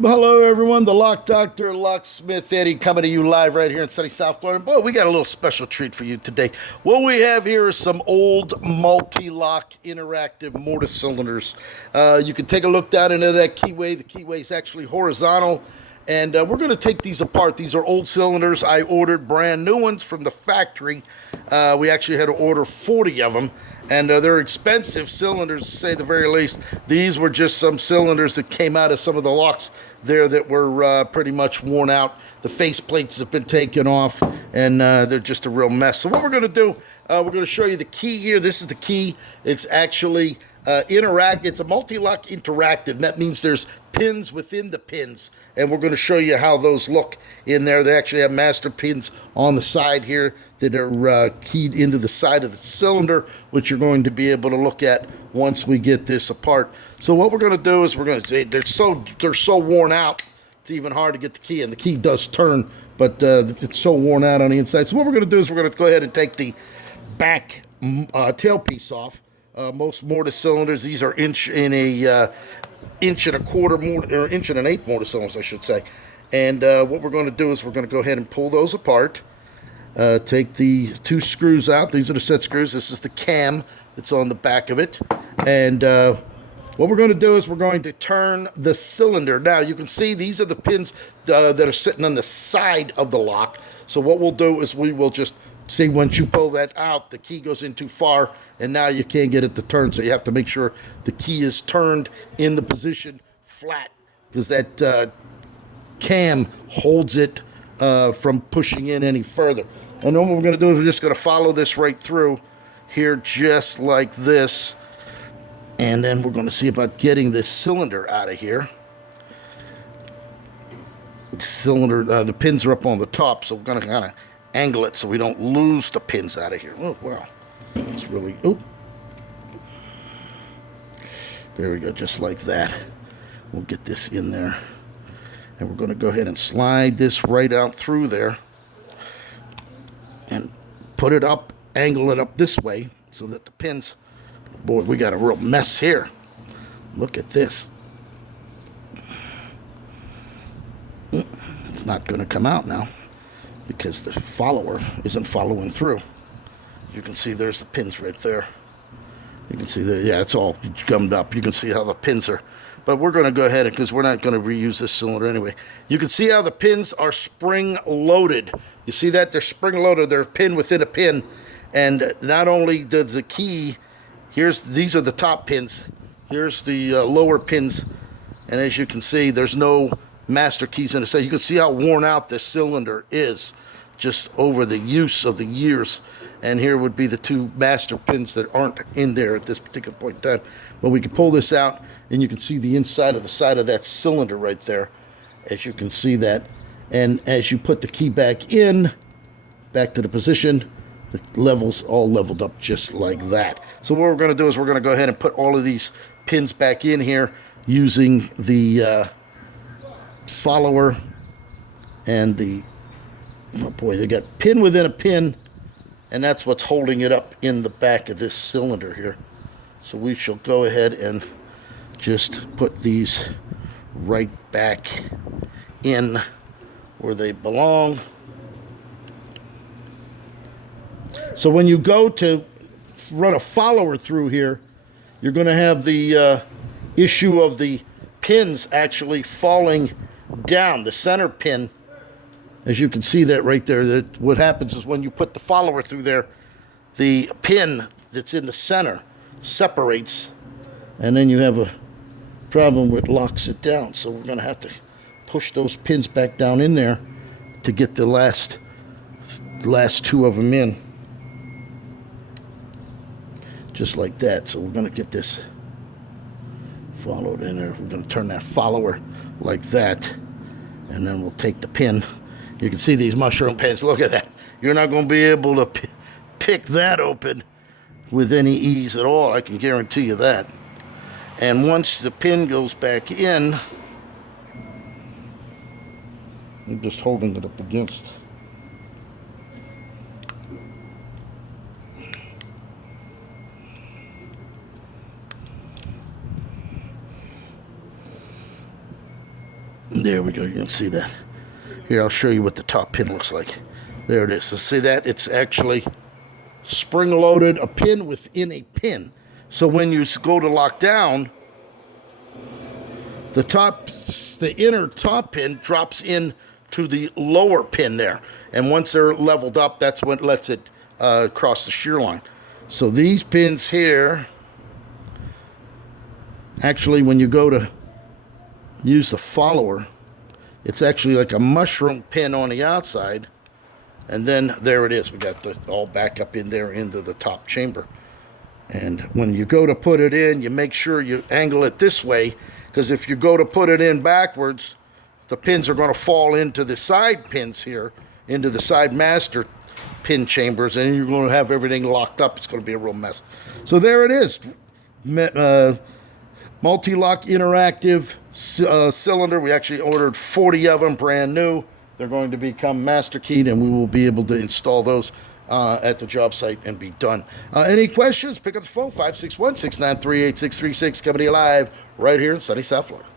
Hello, everyone. The Lockdoctor, Locksmith, Eddy, coming to you live right here in sunny South Florida. Boy, we got a little special treat for you today. What we have here is some old Mul-T-Lock interactive mortise cylinders. You can take a look down into that keyway. The keyway is actually horizontal. And we're going to take these apart. These are old cylinders. I ordered brand new ones from the factory. We actually had to order 40 of them. And they're expensive cylinders, to say the very least. These were just some cylinders that came out of some of the locks there that were pretty much worn out. The face plates have been taken off, and they're just a real mess. So what we're going to do, we're going to show you the key here. This is the key. It's actually it's a Mul-T-Lock interactive. That means there's pins within the pins, and we're going to show you how those look in there. They actually have master pins on the side here that are keyed into the side of the cylinder, which you're going to be able to look at once we get this apart. So what we're going to do is we're going to say they're so worn out, it's even hard to get the key, and the key does turn, but it's so worn out on the inside. So what we're going to do is we're going to go ahead and take the back tailpiece off. Most mortise cylinders, these are inch and a quarter, or inch and an eighth mortise cylinders, I should say. And what we're going to do is we're going to go ahead and pull those apart. Take the two screws out. These are the set screws. This is the cam that's on the back of it. And what we're going to do is we're going to turn the cylinder. Now, you can see these are the pins that are sitting on the side of the lock. So what we'll do is we will just see, once you pull that out, the key goes in too far, and now you can't get it to turn. So you have to make sure the key is turned in the position flat, because that cam holds it from pushing in any further. And then what we're going to do is we're just going to follow this right through here, just like this. And then we're going to see about getting this cylinder out of here. The pins are up on the top, so we're going to kind of angle it so we don't lose the pins out of here. Oh, wow. It's really, there we go, just like that. We'll get this in there. And we're going to go ahead and slide this right out through there and put it up, angle it up this way so that the pins, boy, we got a real mess here. Look at this. It's not going to come out now because the follower isn't following through. You can see there's the pins right there. You can see there, yeah, it's all gummed up. You can see how the pins are. But we're going to go ahead, because we're not going to reuse this cylinder anyway. You can see how the pins are spring-loaded. You see that? They're spring-loaded. They're pin within a pin. And not only does the key, these are the top pins. Here's the lower pins. And as you can see, there's no master keys in it. So you can see how worn out this cylinder is just over the use of the years. And here would be the two master pins that aren't in there at this particular point in time. But we can pull this out, and you can see the inside of the side of that cylinder right there, as you can see that. And as you put the key back in, back to the position, the levels all leveled up just like that. So what we're going to do is we're going to go ahead and put all of these pins back in here using the follower and the, oh boy, they got pin within a pin, and that's what's holding it up in the back of this cylinder here. So we shall go ahead and just put these right back in where they belong. So when you go to run a follower through here, you're going to have the issue of the pins actually falling down. The center pin, as you can see that right there, that what happens is when you put the follower through there, the pin that's in the center separates, and then you have a problem where it locks it down. So we're going to have to push those pins back down in there to get the last two of them in, just like that. So we're going to get this followed in there. We're going to turn that follower like that, and then we'll take the pin. You can see these mushroom pins. Look at that. You're not going to be able to pick that open with any ease at all. I can guarantee you that. And once the pin goes back in, I'm just holding it up against. There we go. You can see that. Here, I'll show you what the top pin looks like. There it is. So see that? It's actually spring-loaded, a pin within a pin. So when you go to lock down, the inner top pin drops in to the lower pin there. And once they're leveled up, that's what lets it cross the shear line. So these pins here, actually, when you go to use the follower, it's actually like a mushroom pin on the outside. And then there it is. We got the all back up in there into the top chamber. And when you go to put it in, you make sure you angle it this way, because if you go to put it in backwards, the pins are going to fall into the side pins here, into the side master pin chambers, and you're going to have everything locked up. It's going to be a real mess. So there it is. Mul-T-Lock interactive cylinder. We actually ordered 40 of them, brand new. They're going to become master keyed, and we will be able to install those at the job site and be done. Any questions? Pick up the phone, 561-693-8636, coming to you live right here in sunny South Florida.